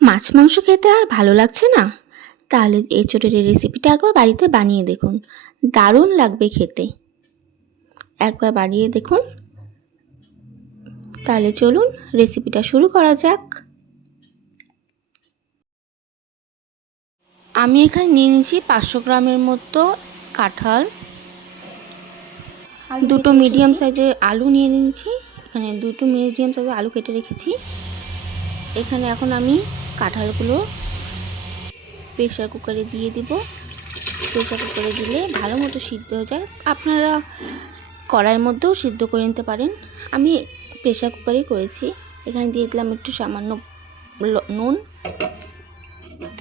মাছ মাংস খেতে আর ভালো লাগছে না? তাহলে এঁচোড়ের এই রেসিপিটা একবার বাড়িতে বানিয়ে দেখুন, দারুণ লাগবে খেতে। একবার বানিয়ে দেখুন। তাহলে চলুন রেসিপিটা শুরু করা যাক। আমি এখানে নিয়ে নিয়েছি 500 গ্রামের মতো কাঁঠাল, দুটো মিডিয়াম সাইজের আলু নিয়ে নিয়েছি। এখানে দুটো মিডিয়াম সাইজের আলু কেটে রেখেছি। এখানে এখন আমি কাঁঠালগুলো প্রেসার কুকারে দিয়ে দিব। প্রেসার কুকারে দিলে ভালো মতো সিদ্ধ হয়ে যায়। আপনারা কড়াইয়ের মধ্যেও সিদ্ধ করে নিতে পারেন, আমি প্রেসার কুকারেই করেছি। এখানে দিয়ে দিলাম একটু সামান্য নুন।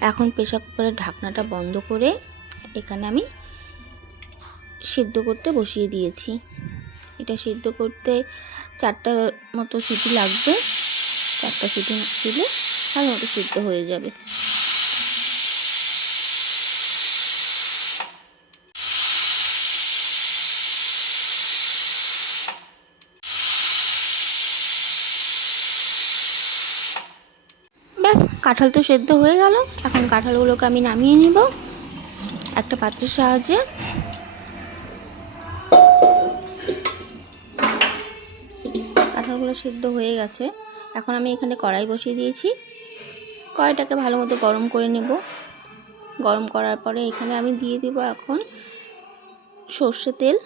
এখন প্রেসার কুকারের ঢাকনাটা বন্ধ করে এখানে আমি সিদ্ধ করতে বসিয়ে দিয়েছি। এটা সিদ্ধ করতে 4টা মতো সিটি লাগবে। 4টা সিটি দিলে ভালো মতো সিদ্ধ হয়ে যাবে। ব্যাস, কাঁঠাল তো সেদ্ধ হয়ে গেল। এখন কাঁঠালগুলোকে আমি নামিয়ে নিব একটা পাত্রের সাহায্যে। কাঁঠালগুলো সেদ্ধ হয়ে গেছে। এখন আমি এখানে কড়াই বসিয়ে দিয়েছি। কড়াইটাকে ভালো মতো গরম করে নেব। গরম করার পরে এখানে আমি দিয়ে দিব এখন সর্ষে তেল।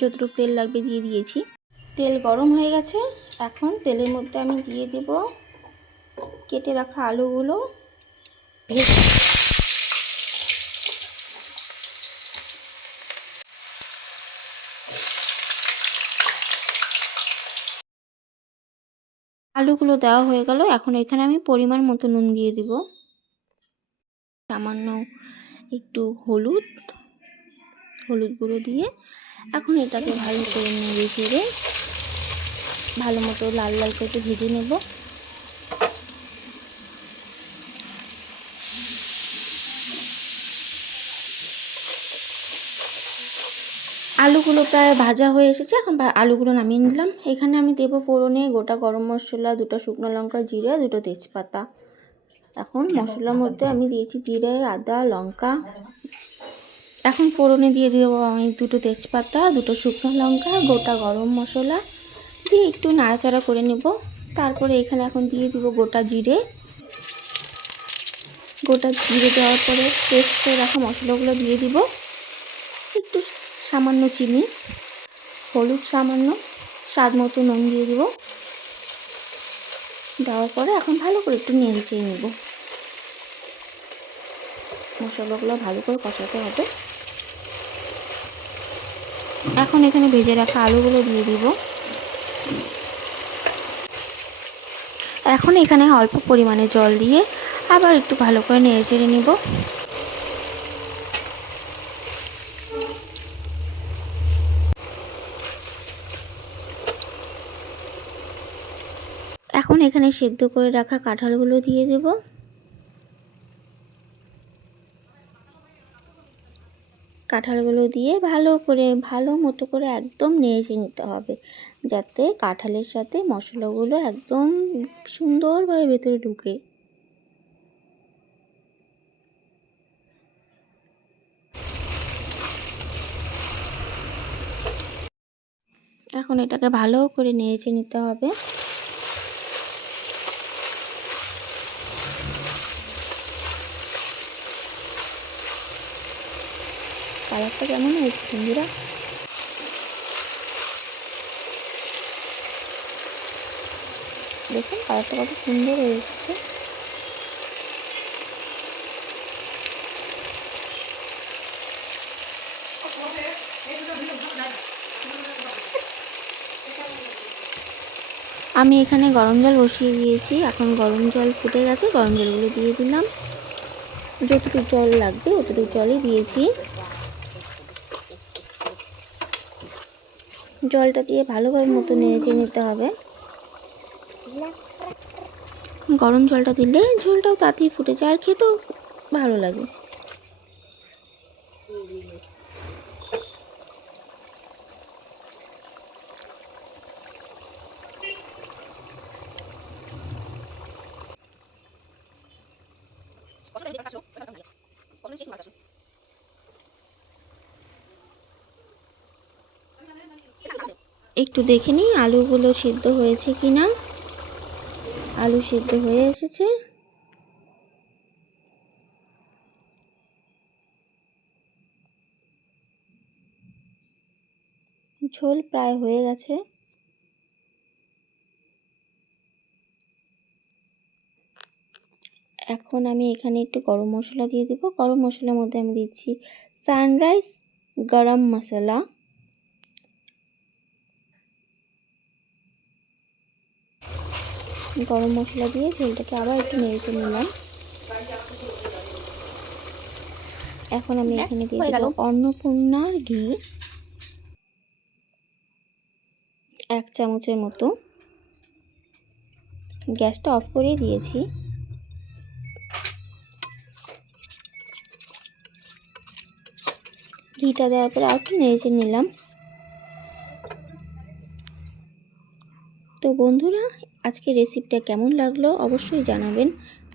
যতটুকু তেল লাগবে দিয়ে দিয়েছি। তেল গরম হয়ে গেছে। এখন তেলের মধ্যে আমি দিয়ে দেব কেটে রাখা আলুগুলো। আলুগুলো দেওয়া হয়ে গেল। এখন এখানে আমি পরিমাণ মতো নুন দিয়ে দিব, সামান্য একটু হলুদ গুঁড়ো দিয়ে এখন এটাকে ভালো করে নেড়ে চেড়ে ভালো মতো লাল লাল করে ভেজে নেব। আলুগুলো প্রায় ভাজা হয়ে এসেছে। এখন আলুগুলো নামিয়ে নিলাম। এখানে আমি দেবো ফোড়নে গোটা গরম মশলা, 2টা শুকনো লঙ্কা, জিরে, 2টো তেজপাতা। এখন মশলার মধ্যে আমি দিয়েছি জিরে, আদা, লঙ্কা। এখন ফোড়নে দিয়ে দেবো আমি 2টো তেজপাতা, 2টো শুকনো লঙ্কা, গোটা গরম মশলা দিয়ে একটু নাড়াচাড়া করে নেব। তারপরে এখানে এখন দিয়ে দিব গোটা জিরে। দেওয়ার পরে পেস্ট করে রাখা মশলাগুলো দিয়ে দিব। একটু সামান্য চিনি, হলুদ সামান্য, স্বাদ মতো নুন দিয়ে দিব। দেওয়ার পরে এখন ভালো করে একটু নেড়ে চেড়ে নেব। মশলাগুলো ভালো করে কষাতে হবে। এখন এখানে ভেজে রাখা আলুগুলো দিয়ে দিব। এখন এখানে অল্প পরিমাণে জল দিয়ে আবার একটু ভালো করে নেড়ে চেড়ে নেব। এখন এখানে সেদ্ধ করে রাখা কাঁঠালগুলো দিয়ে দেব। কাঁঠালগুলো দিয়ে ভালো মতো করে একদম নেড়ে নিতে হবে, যাতে কাঁঠালের সাথে মশলাগুলো একদম সুন্দরভাবে ভেতরে ঢুকে। এখন এটাকে ভালো করে নেড়ে নিতে হবে। কালারটা কেমন হয়েছে বন্ধুরা? দেখুন কালারটা কত সুন্দর হয়ে এসেছে। আমি এখানে গরম জল বসিয়ে দিয়েছি। এখন গরম জল ফুটে গেছে। গরম জলগুলো দিয়ে দিলাম। যতটুকু জল লাগবে অতটুকু জলই দিয়েছি। জলটা দিয়ে ভালোভাবে মতো নেড়ে নিতে হবে। গরম জলটা দিলে ঝোলটাও তাড়াতাড়ি ফুটে যায় আর খেতেও ভালো লাগে। একটু দেখে নিই আলুগুলো সিদ্ধ হয়েছে কিনা। আলু সিদ্ধ হয়ে এসেছে। ঝোল প্রায় হয়ে গেছে। এখন আমি এখানে একটু গরম মশলা দিয়ে দেবো। গরম মশলার মধ্যে আমি দিচ্ছি সানরাইজ গরম মশলা, গরম মশলা দিয়ে ঝোলটাকে আবার একটু নেড়ে নিলাম। এখন আমি এখানে দিয়ে দেবো অন্নপূর্ণার ঘি 1 চামচের মতো। গ্যাসটা অফ করে দিয়েছি। ঘিটা দেওয়ার পরে আর একটু নেড়ে নিলাম। তো বন্ধুরা, আজকের রেসিপিটা কেমন লাগলো অবশ্যই জানাবেন।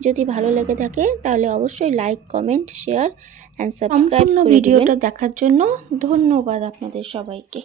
যদি ভালো লেগে থাকে তাহলে অবশ্যই like, comment, share and subscribe করে দিবেন। ভিডিওটা দেখার জন্য ধন্যবাদ আপনাদের সবাইকে।